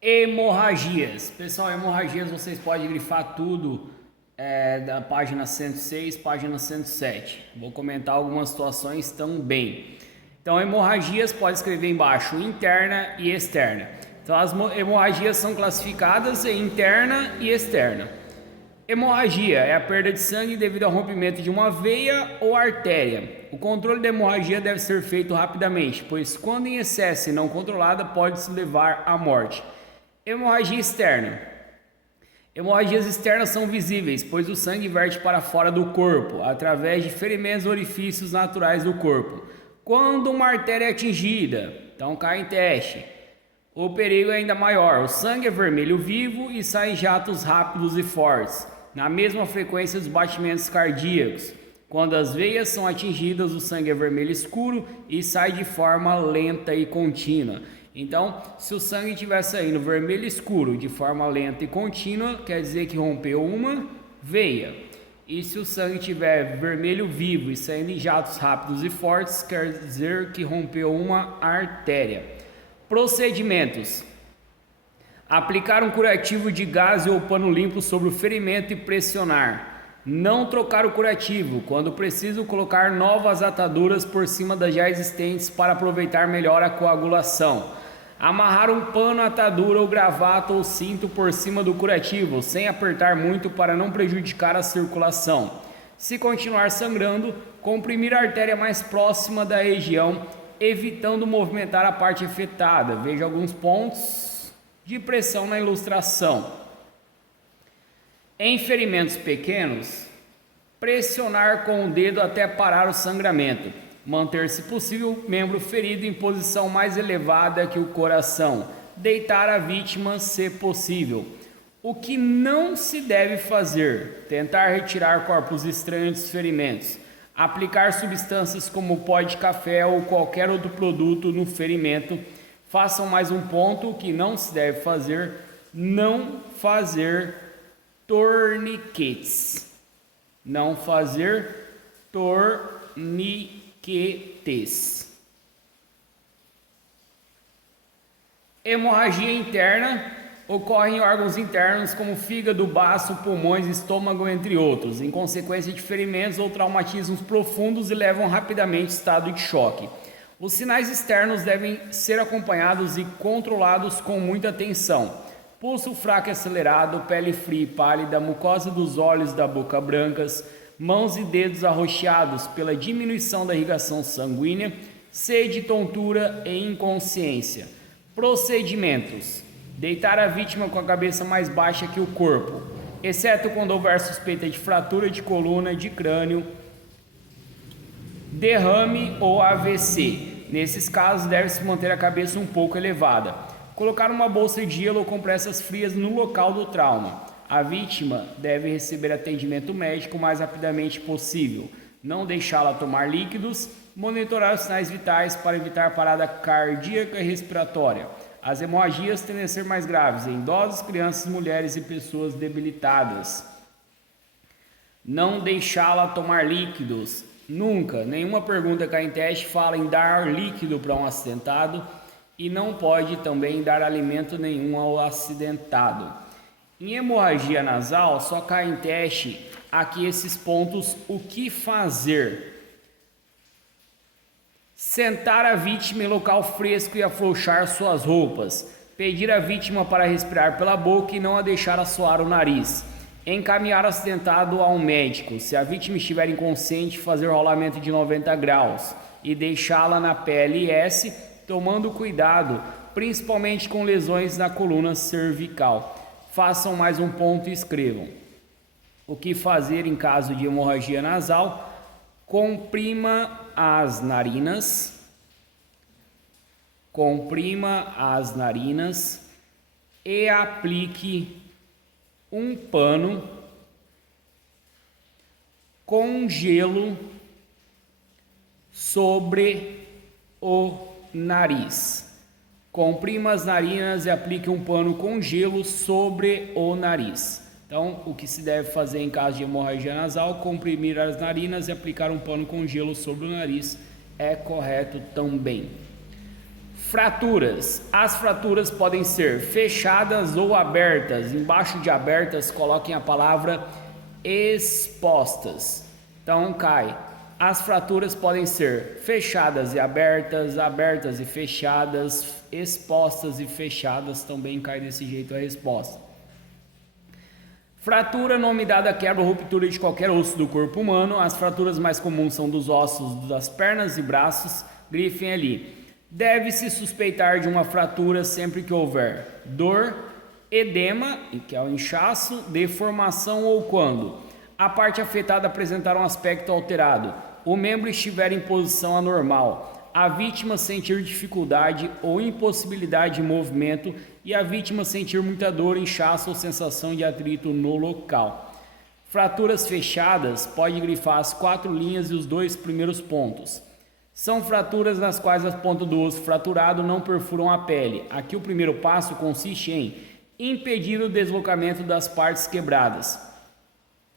Hemorragias. Pessoal, hemorragias vocês podem grifar tudo da página 106, página 107. Vou comentar algumas situações também. Então, hemorragias pode escrever embaixo interna e externa. Então, as hemorragias são classificadas em interna e externa. Hemorragia é a perda de sangue devido ao rompimento de uma veia ou artéria. O controle da hemorragia deve ser feito rapidamente, pois quando em excesso e não controlada pode-se levar à morte. Hemorragia externa. Hemorragias externas são visíveis, pois o sangue verte para fora do corpo, através de ferimentos ou orifícios naturais do corpo. Quando uma artéria é atingida, então cai em teste, o perigo é ainda maior. O sangue é vermelho vivo e sai em jatos rápidos e fortes, na mesma frequência dos batimentos cardíacos. Quando as veias são atingidas, o sangue é vermelho escuro e sai de forma lenta e contínua. Então, se o sangue estiver saindo vermelho escuro de forma lenta e contínua, quer dizer que rompeu uma veia. E se o sangue estiver vermelho vivo e saindo em jatos rápidos e fortes, quer dizer que rompeu uma artéria. Procedimentos: aplicar um curativo de gaze ou pano limpo sobre o ferimento e pressionar. Não trocar o curativo. Quando preciso, colocar novas ataduras por cima das já existentes para aproveitar melhor a coagulação. Amarrar um pano, atadura ou gravata ou cinto por cima do curativo, sem apertar muito para não prejudicar a circulação. Se continuar sangrando, comprimir a artéria mais próxima da região, evitando movimentar a parte afetada. Veja alguns pontos de pressão na ilustração. Em ferimentos pequenos, pressionar com o dedo até parar o sangramento. Manter, se possível, o membro ferido em posição mais elevada que o coração. Deitar a vítima, se possível. O que não se deve fazer: tentar retirar corpos estranhos dos ferimentos. Aplicar substâncias como pó de café ou qualquer outro produto no ferimento. Façam mais um ponto: o que não se deve fazer: não fazer torniquetes. Não fazer torniquetes. Hemorragia interna ocorre em órgãos internos como fígado, baço, pulmões, estômago, entre outros, em consequência de ferimentos ou traumatismos profundos e levam rapidamente estado de choque. Os sinais externos devem ser acompanhados e controlados com muita atenção. Pulso fraco e acelerado, pele fria e pálida, mucosa dos olhos e da boca brancas, mãos e dedos arroxeados pela diminuição da irrigação sanguínea, sede, tontura e inconsciência. Procedimentos: deitar a vítima com a cabeça mais baixa que o corpo, exceto quando houver suspeita de fratura de coluna, de crânio, derrame ou AVC. Nesses casos, deve-se manter a cabeça um pouco elevada. Colocar uma bolsa de gelo ou compressas frias no local do trauma. A vítima deve receber atendimento médico o mais rapidamente possível. Não deixá-la tomar líquidos. Monitorar os sinais vitais para evitar parada cardíaca e respiratória. As hemorragias tendem a ser mais graves em idosos, crianças, mulheres e pessoas debilitadas. Não deixá-la tomar líquidos. Nunca, nenhuma pergunta cai em teste fala em dar líquido para um acidentado e não pode também dar alimento nenhum ao acidentado. Em hemorragia nasal, só cai em teste aqui esses pontos: o que fazer? Sentar a vítima em local fresco e afrouxar suas roupas. Pedir à vítima para respirar pela boca e não a deixar assoar o nariz. Encaminhar o acidentado a um médico. Se a vítima estiver inconsciente, fazer rolamento de 90 graus e deixá-la na PLS, tomando cuidado, principalmente com lesões na coluna cervical. Façam mais um ponto e escrevam. O que fazer em caso de hemorragia nasal? Comprima as narinas. Comprima as narinas e aplique um pano com gelo sobre o nariz. Comprima as narinas e aplique um pano com gelo sobre o nariz. Então, o que se deve fazer em caso de hemorragia nasal: comprimir as narinas e aplicar um pano com gelo sobre o nariz. É correto também. Fraturas. As fraturas podem ser fechadas ou abertas. Embaixo de abertas, coloquem a palavra expostas. Então, cai. As fraturas podem ser fechadas e abertas, abertas e fechadas, expostas e fechadas. Também cai desse jeito a resposta. Fratura, nome dado a quebra ou ruptura de qualquer osso do corpo humano. As fraturas mais comuns são dos ossos das pernas e braços. Grifem ali. Deve-se suspeitar de uma fratura sempre que houver dor, edema, que é o inchaço, deformação ou quando a parte afetada apresentar um aspecto alterado, o membro estiver em posição anormal, a vítima sentir dificuldade ou impossibilidade de movimento e a vítima sentir muita dor, inchaço ou sensação de atrito no local. Fraturas fechadas, pode grifar as 4 linhas e os 2 primeiros pontos. São fraturas nas quais as pontas do osso fraturado não perfuram a pele. Aqui o primeiro passo consiste em impedir o deslocamento das partes quebradas,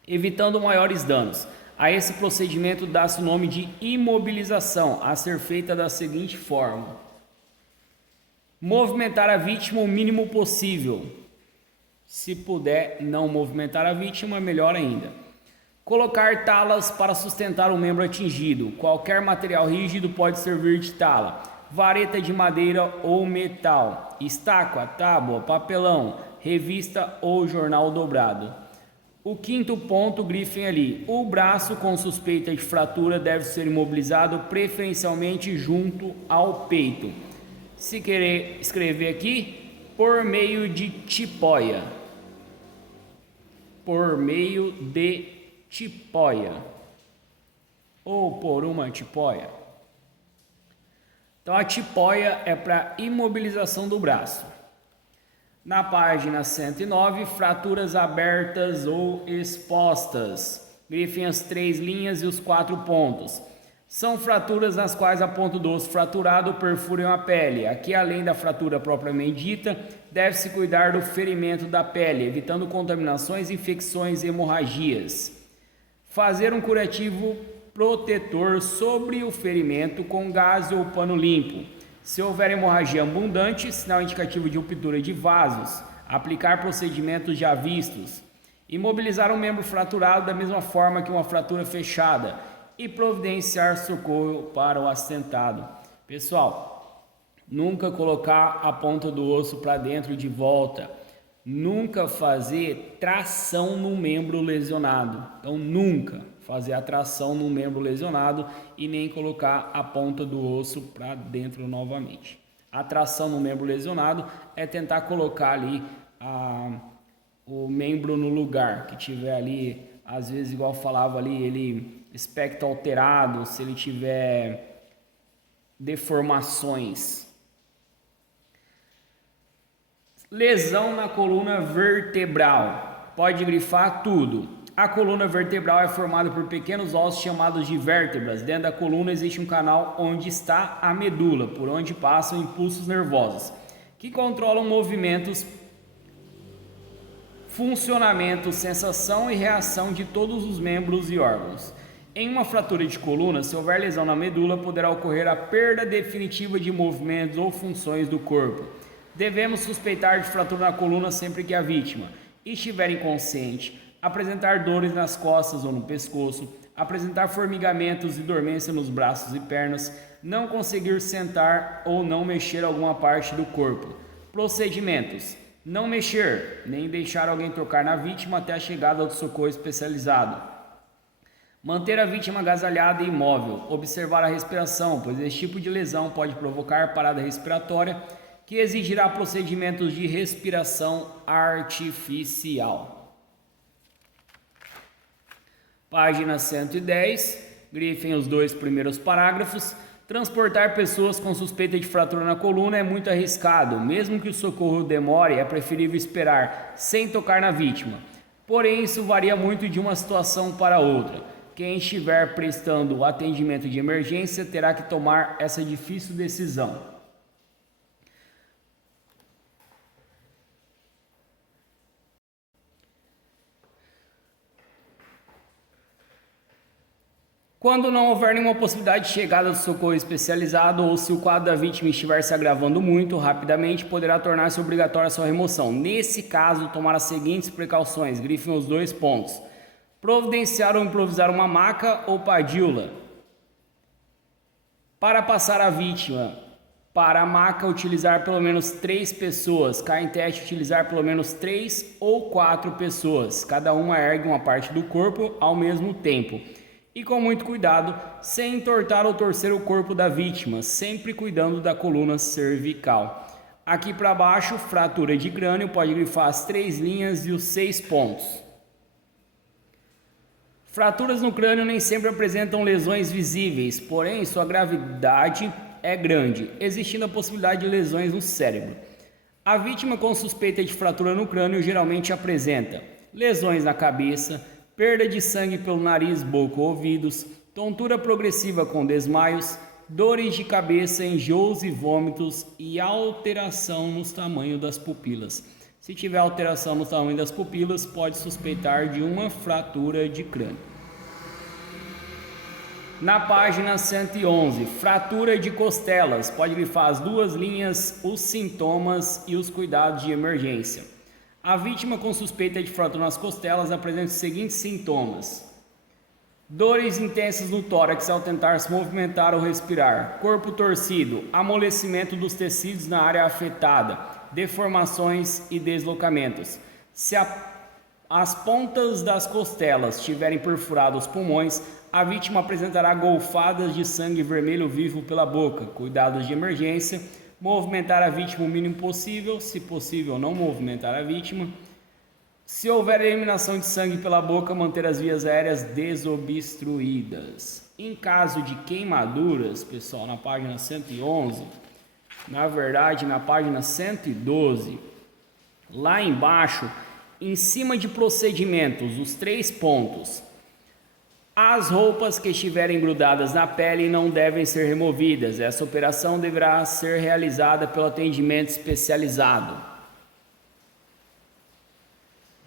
evitando maiores danos. A esse procedimento dá-se o nome de imobilização, a ser feita da seguinte forma: movimentar a vítima o mínimo possível. Se puder não movimentar a vítima, melhor ainda. Colocar talas para sustentar o membro atingido. Qualquer material rígido pode servir de tala. Vareta de madeira ou metal, estátua, tábua, papelão, revista ou jornal dobrado. O quinto ponto, grifem ali. O braço com suspeita de fratura deve ser imobilizado preferencialmente junto ao peito. Se querer escrever aqui, por meio de tipóia. Por meio de tipóia ou por uma tipóia. Então a tipóia é para imobilização do braço. Na página 109, fraturas abertas ou expostas. Grifem as 3 linhas e os 4 pontos. São fraturas nas quais a ponta do osso fraturado perfura a pele. Aqui, além da fratura propriamente dita, deve-se cuidar do ferimento da pele, evitando contaminações, infecções e hemorragias. Fazer um curativo protetor sobre o ferimento com gaze ou pano limpo. Se houver hemorragia abundante, sinal indicativo de ruptura de vasos. Aplicar procedimentos já vistos. Imobilizar um membro fraturado da mesma forma que uma fratura fechada. E providenciar socorro para o acidentado. Pessoal, nunca colocar a ponta do osso para dentro de volta. Nunca fazer tração no membro lesionado. Então, nunca fazer a tração no membro lesionado e nem colocar a ponta do osso para dentro novamente. A tração no membro lesionado é tentar colocar ali o membro no lugar que tiver ali, às vezes, igual eu falava ali, ele aspecto alterado, se ele tiver deformações. Lesão na coluna vertebral. Pode grifar tudo. A coluna vertebral é formada por pequenos ossos chamados de vértebras. Dentro da coluna existe um canal onde está a medula, por onde passam impulsos nervosos, que controlam movimentos, funcionamento, sensação e reação de todos os membros e órgãos. Em uma fratura de coluna, se houver lesão na medula, poderá ocorrer a perda definitiva de movimentos ou funções do corpo. Devemos suspeitar de fratura na coluna sempre que a vítima estiver inconsciente, apresentar dores nas costas ou no pescoço, apresentar formigamentos e dormência nos braços e pernas, não conseguir sentar ou não mexer alguma parte do corpo. Procedimentos: não mexer, nem deixar alguém tocar na vítima até a chegada do socorro especializado. Manter a vítima agasalhada e imóvel. Observar a respiração, pois esse tipo de lesão pode provocar parada respiratória, que exigirá procedimentos de respiração artificial. Página 110, grifem os 2 primeiros parágrafos. Transportar pessoas com suspeita de fratura na coluna é muito arriscado. Mesmo que o socorro demore, é preferível esperar sem tocar na vítima. Porém, isso varia muito de uma situação para outra. Quem estiver prestando atendimento de emergência terá que tomar essa difícil decisão. Quando não houver nenhuma possibilidade de chegada do socorro especializado ou se o quadro da vítima estiver se agravando muito rapidamente, poderá tornar-se obrigatória a sua remoção. Nesse caso, tomar as seguintes precauções. Grifem os 2 pontos. Providenciar ou improvisar uma maca ou padiola. Para passar a vítima para a maca, utilizar pelo menos 3 pessoas. Cai em teste utilizar pelo menos 3 ou 4 pessoas. Cada uma ergue uma parte do corpo ao mesmo tempo. E com muito cuidado, sem entortar ou torcer o corpo da vítima, sempre cuidando da coluna cervical. Aqui para baixo, fratura de crânio, pode grifar as 3 linhas e os 6 pontos. Fraturas no crânio nem sempre apresentam lesões visíveis, porém sua gravidade é grande, existindo a possibilidade de lesões no cérebro. A vítima com suspeita de fratura no crânio geralmente apresenta lesões na cabeça, perda de sangue pelo nariz, boca ou ouvidos, tontura progressiva com desmaios, dores de cabeça, enjoos e vômitos e alteração nos tamanhos das pupilas. Se tiver alteração no tamanho das pupilas, pode suspeitar de uma fratura de crânio. Na página 111, fratura de costelas, pode grifar as 2 linhas, os sintomas e os cuidados de emergência. A vítima com suspeita de fratura nas costelas apresenta os seguintes sintomas: dores intensas no tórax ao tentar se movimentar ou respirar, corpo torcido, amolecimento dos tecidos na área afetada, deformações e deslocamentos. Se as pontas das costelas tiverem perfurado os pulmões, a vítima apresentará golfadas de sangue vermelho vivo pela boca. Cuidados de emergência: movimentar a vítima o mínimo possível, se possível não movimentar a vítima. Se houver eliminação de sangue pela boca, manter as vias aéreas desobstruídas. Em caso de queimaduras, pessoal, na página 111, na verdade na página 112, lá embaixo, em cima de procedimentos, os 3 pontos. As roupas que estiverem grudadas na pele não devem ser removidas. Essa operação deverá ser realizada pelo atendimento especializado.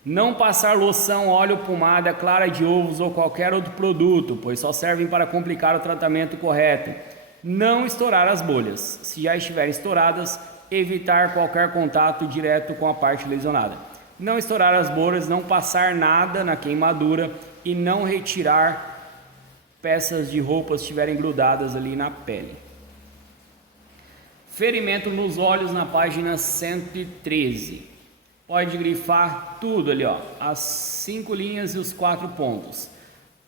Não passar loção, óleo, pomada, clara de ovos ou qualquer outro produto, pois só servem para complicar o tratamento correto. Não estourar as bolhas. Se já estiverem estouradas, evitar qualquer contato direto com a parte lesionada. Não estourar as bolhas, não passar nada na queimadura e não retirar peças de roupas que estiverem grudadas ali na pele. Ferimento nos olhos na página 113. Pode grifar tudo ali, ó, as 5 linhas e os 4 pontos.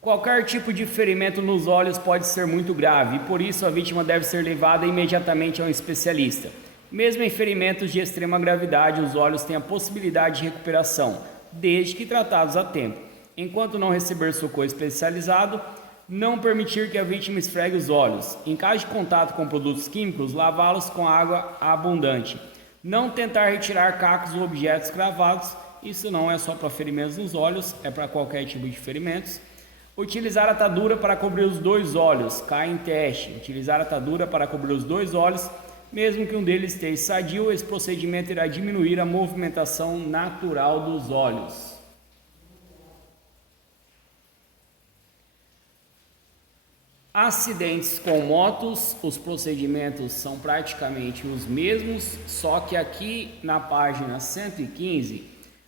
Qualquer tipo de ferimento nos olhos pode ser muito grave e por isso a vítima deve ser levada imediatamente a um especialista. Mesmo em ferimentos de extrema gravidade, os olhos têm a possibilidade de recuperação, desde que tratados a tempo. Enquanto não receber socorro especializado, não permitir que a vítima esfregue os olhos. Em caso de contato com produtos químicos, lavá-los com água abundante. Não tentar retirar cacos ou objetos cravados, isso não é só para ferimentos nos olhos, é para qualquer tipo de ferimentos. Utilizar atadura para cobrir os 2 olhos, cai em teste. Utilizar atadura para cobrir os 2 olhos, mesmo que um deles esteja sadio, esse procedimento irá diminuir a movimentação natural dos olhos. Acidentes com motos, os procedimentos são praticamente os mesmos, só que aqui na página 115,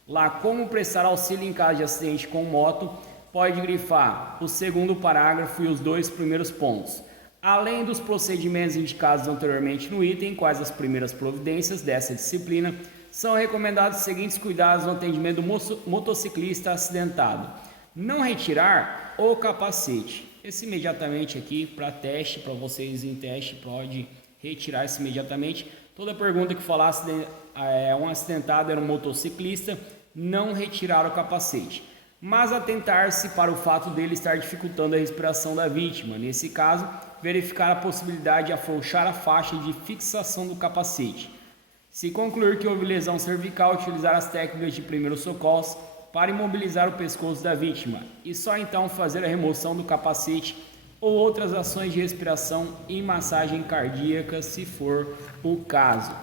lá como prestar auxílio em caso de acidente com moto, pode grifar o 2º parágrafo e os 2 primeiros pontos. Além dos procedimentos indicados anteriormente no item, quais as primeiras providências dessa disciplina, são recomendados os seguintes cuidados no atendimento do motociclista acidentado. Não retirar o capacete. Esse imediatamente aqui para teste, para vocês em teste, pode retirar esse imediatamente. Toda pergunta que falasse um acidentado era um motociclista, não retirar o capacete. Mas atentar-se para o fato dele estar dificultando a respiração da vítima. Nesse caso, verificar a possibilidade de afrouxar a faixa de fixação do capacete. Se concluir que houve lesão cervical, utilizar as técnicas de primeiros socorros para imobilizar o pescoço da vítima e só então fazer a remoção do capacete ou outras ações de respiração e massagem cardíaca, se for o caso.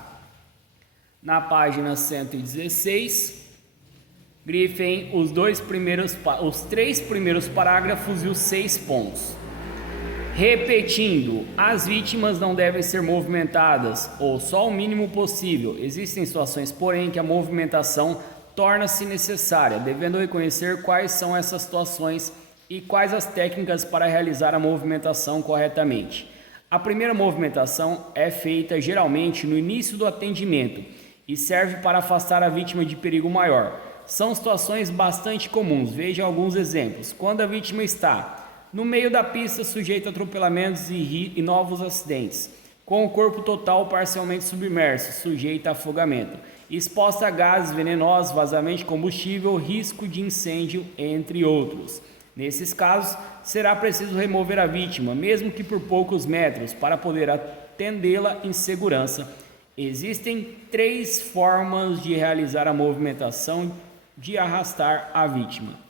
Na página 116, grifem os 3 primeiros parágrafos e os 6 pontos. Repetindo, as vítimas não devem ser movimentadas ou só o mínimo possível. Existem situações, porém, que a movimentação torna-se necessária, devendo reconhecer quais são essas situações e quais as técnicas para realizar a movimentação corretamente. A primeira movimentação é feita geralmente no início do atendimento e serve para afastar a vítima de perigo maior. São situações bastante comuns, vejam alguns exemplos. Quando a vítima está no meio da pista, sujeita a atropelamentos e novos acidentes, com o corpo total ou parcialmente submerso, sujeita a afogamento, exposta a gases venenosos, vazamento de combustível, risco de incêndio, entre outros. Nesses casos, será preciso remover a vítima, mesmo que por poucos metros, para poder atendê-la em segurança. Existem 3 formas de realizar a movimentação de arrastar a vítima.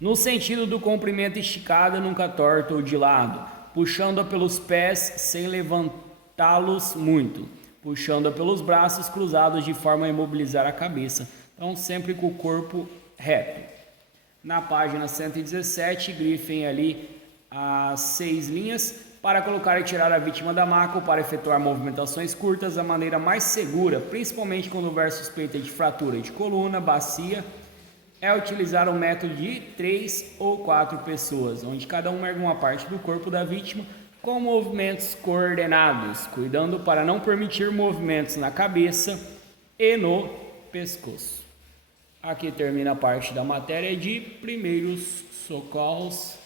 No sentido do comprimento esticada, nunca torta ou de lado, puxando-a pelos pés sem levantá-los muito, puxando-a pelos braços cruzados de forma a imobilizar a cabeça, então sempre com o corpo reto. Na página 117, grifem ali as 6 linhas para colocar e tirar a vítima da maca ou para efetuar movimentações curtas da maneira mais segura, principalmente quando houver suspeita de fratura de coluna, bacia. É utilizar o método de 3 ou 4 pessoas, onde cada um ergue uma parte do corpo da vítima com movimentos coordenados, cuidando para não permitir movimentos na cabeça e no pescoço. Aqui termina a parte da matéria de primeiros socorros.